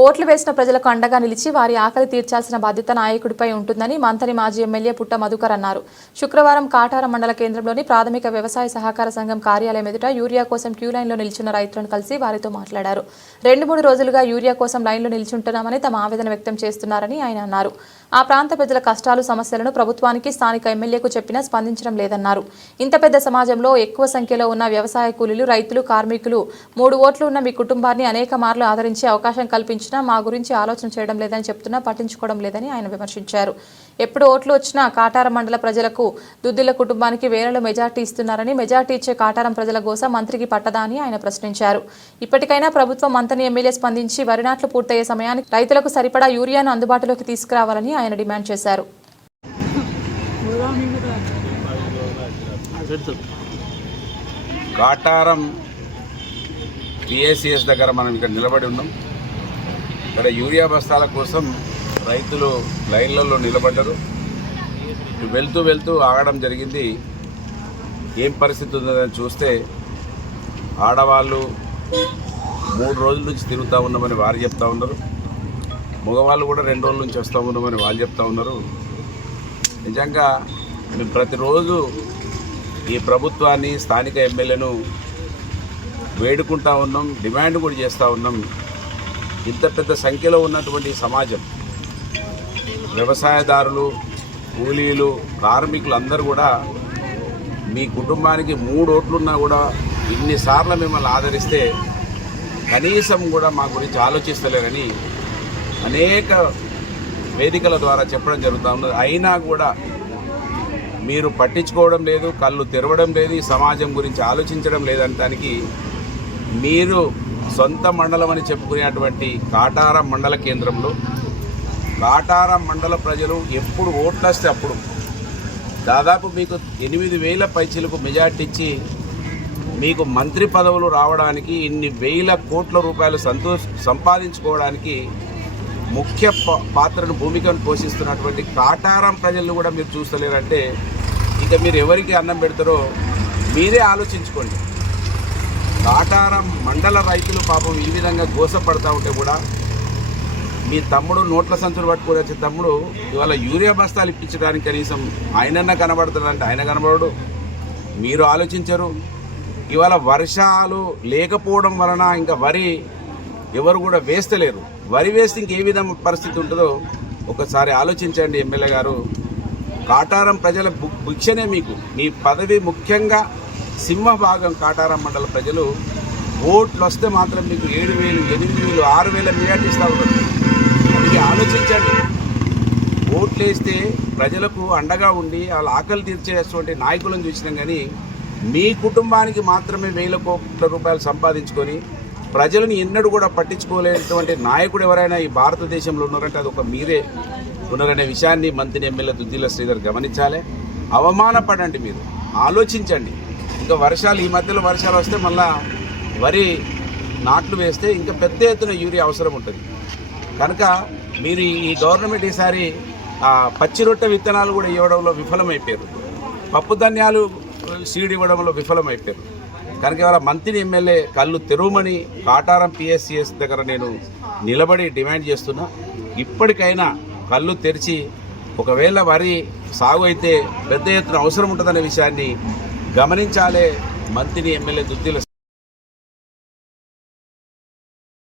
ఓట్లు వేసిన ప్రజలకు అండగా నిలిచి వారి ఆకలి తీర్చాల్సిన బాధ్యత నాయకుడిపై ఉంటుందని మంథని మాజీ ఎమ్మెల్యే పుట్ట మధుకర్ అన్నారు. శుక్రవారం కాటారం మండల కేంద్రంలోని ప్రాథమిక వ్యవసాయ సహకార సంఘం కార్యాలయం ఎదుట యూరియా కోసం క్యూ లైన్లో నిల్చున్న రైతులను కలిసి వారితో మాట్లాడారు. 2-3 రోజులుగా యూరియా కోసం లైన్లో నిల్చుంటున్నామని తమ ఆవేదన వ్యక్తం చేస్తున్నారని ఆయన అన్నారు. ఆ ప్రాంత ప్రజల కష్టాలు సమస్యలను ప్రభుత్వానికి స్థానిక ఎమ్మెల్యేకు చెప్పినా స్పందించడం లేదన్నారు. ఇంత పెద్ద సమాజంలో ఎక్కువ సంఖ్యలో ఉన్న వ్యవసాయ కూలీలు, రైతులు, కార్మికులు 3 ఓట్లు ఉన్న మీ కుటుంబాన్ని అనేక మార్లు ఆదరించే అవకాశం కల్పించినా మా గురించి ఆలోచన చేయడం లేదని చెప్తున్నా పట్టించుకోవడం లేదని ఆయన విమర్శించారు. ఎప్పుడు ఓట్లు వచ్చినా కాటారం మండల ప్రజలకు దుద్దిల కుటుంబానికి వేలలో మెజార్టీ ఇస్తున్నారని, మెజార్టీ ఇచ్చే కాటారం ప్రజల కోసం మంత్రికి పట్టదా అని ఆయన ప్రశ్నించారు. ఇప్పటికైనా ప్రభుత్వం మంతని ఎమ్మెల్యే స్పందించి వరి నాట్లు పూర్తయ్యే సమయానికి రైతులకు సరిపడా యూరియాను అందుబాటులోకి తీసుకురావాలని ఆయన డిమాండ్ చేశారు. కాటారం పిఎస్సిఎస్ దగ్గర మనం ఇక్కడ నిలబడి ఉన్నాం. ఇక్కడ యూరియా బస్తాల కోసం రైతులు లైన్లలో నిలబడ్డారు. వెళ్తూ ఆగడం జరిగింది. ఏం పరిస్థితి ఉందని చూస్తే ఆడవాళ్ళు 3 రోజుల నుంచి తిరుగుతూ ఉన్నామని వారు చెప్తా ఉన్నారు. మగవాళ్ళు కూడా 2 రోజుల నుంచి వస్తూ ఉన్నామని వాళ్ళు చెప్తా ఉన్నారు. నిజంగా మేము ప్రతిరోజు ఈ ప్రభుత్వాన్ని, స్థానిక ఎమ్మెల్యేను వేడుకుంటా ఉన్నాం, డిమాండ్ కూడా చేస్తూ ఉన్నాం. ఇంత పెద్ద సంఖ్యలో ఉన్నటువంటి సమాజం, వ్యవసాయదారులు, కూలీలు, కార్మికులు అందరూ కూడా మీ కుటుంబానికి 3 ఓట్లున్నా కూడా ఇన్నిసార్లు మిమ్మల్ని ఆదరిస్తే కనీసం కూడా మా గురించి ఆలోచిస్తలేరని అనేక వేదికల ద్వారా చెప్పడం జరుగుతూ ఉన్నది. అయినా కూడా మీరు పట్టించుకోవడం లేదు, కళ్ళు తెరవడం లేదు, ఈ సమాజం గురించి ఆలోచించడం లేదనడానికి మీరు సొంత మండలం అని చెప్పుకునేటువంటి కాటారం మండల కేంద్రంలో కాటారం మండల ప్రజలు ఎప్పుడు ఓట్లు వస్తే అప్పుడు దాదాపు మీకు 8,000 పైచీలకు మెజార్టీ ఇచ్చి మీకు మంత్రి పదవులు రావడానికి, ఇన్ని వేల కోట్ల రూపాయలు సంపాదించుకోవడానికి ముఖ్య పాత్రను, భూమికను పోషిస్తున్నటువంటి కాటారం ప్రజలను కూడా మీరు చూస్తలేరంటే ఇక మీరు ఎవరికి అన్నం పెడతారో మీరే ఆలోచించుకోండి. కాటారం మండల రైతులు పాపం ఈ విధంగా గోసపడతా ఉంటే కూడా మీ తమ్ముడు నోట్ల సంచులు పట్టుకొని వచ్చే తమ్ముడు ఇవాళ యూరియా బస్తాలు ఇప్పించడానికి కనీసం ఆయనన్నా కనబడుతుందంటే ఆయన కనబడడు. మీరు ఆలోచించరు. ఇవాళ వర్షాలు లేకపోవడం వలన ఇంకా వరి ఎవరు కూడా వేస్తలేరు. వరి వేస్తే ఇంకే విధంగా పరిస్థితి ఉంటుందో ఒకసారి ఆలోచించండి ఎమ్మెల్యే గారు. కాటారం ప్రజల భిక్షనే మీకు, మీ పదవి ముఖ్యంగా సింహభాగం కాటారం మండల ప్రజలు ఓట్లు వస్తే మాత్రం మీకు 7,000, 8,000, 6,000 మెజార్టీ ఇస్తూ ఉన్నారు. అందుకే ఆలోచించండి. ఓట్లు వేస్తే ప్రజలకు అండగా ఉండి వాళ్ళ ఆకలి తీర్చేటువంటి నాయకులను చూసినాం, కానీ మీ కుటుంబానికి మాత్రమే 1,000 కోట్ల రూపాయలు సంపాదించుకొని ప్రజలను ఎన్నడూ కూడా పట్టించుకోలేనటువంటి నాయకుడు ఎవరైనా ఈ భారతదేశంలో ఉన్నారంటే అది ఒక మీరే ఉన్నారనే విషయాన్ని మంత్రి ఎమ్మెల్యే దుద్దిల శ్రీధర్ గమనించాలి. అవమానపడండి, మీరు ఆలోచించండి. ఇంకా వర్షాలు, ఈ మధ్యలో వర్షాలు వస్తే మళ్ళా వరి నాట్లు వేస్తే ఇంకా పెద్ద ఎత్తున యూరియా అవసరం ఉంటుంది. కనుక మీరు ఈ గవర్నమెంట్ ఈసారి పచ్చి రొట్టె విత్తనాలు కూడా ఇవ్వడంలో విఫలమైపోయారు, పప్పు ధాన్యాలు సీడ్ ఇవ్వడంలో విఫలమైపోయారు. కనుక ఇవాళ మంత్రి ఎమ్మెల్యే కళ్ళు తెరవమని కాటారం పిఎస్సిఎస్ దగ్గర నేను నిలబడి డిమాండ్ చేస్తున్నా. ఇప్పటికైనా కళ్ళు తెరిచి ఒకవేళ వరి సాగు అయితే పెద్ద ఎత్తున అవసరం ఉంటుందనే విషయాన్ని గమనించాలే మంత్రి ఎమ్మెల్యే దుద్దిల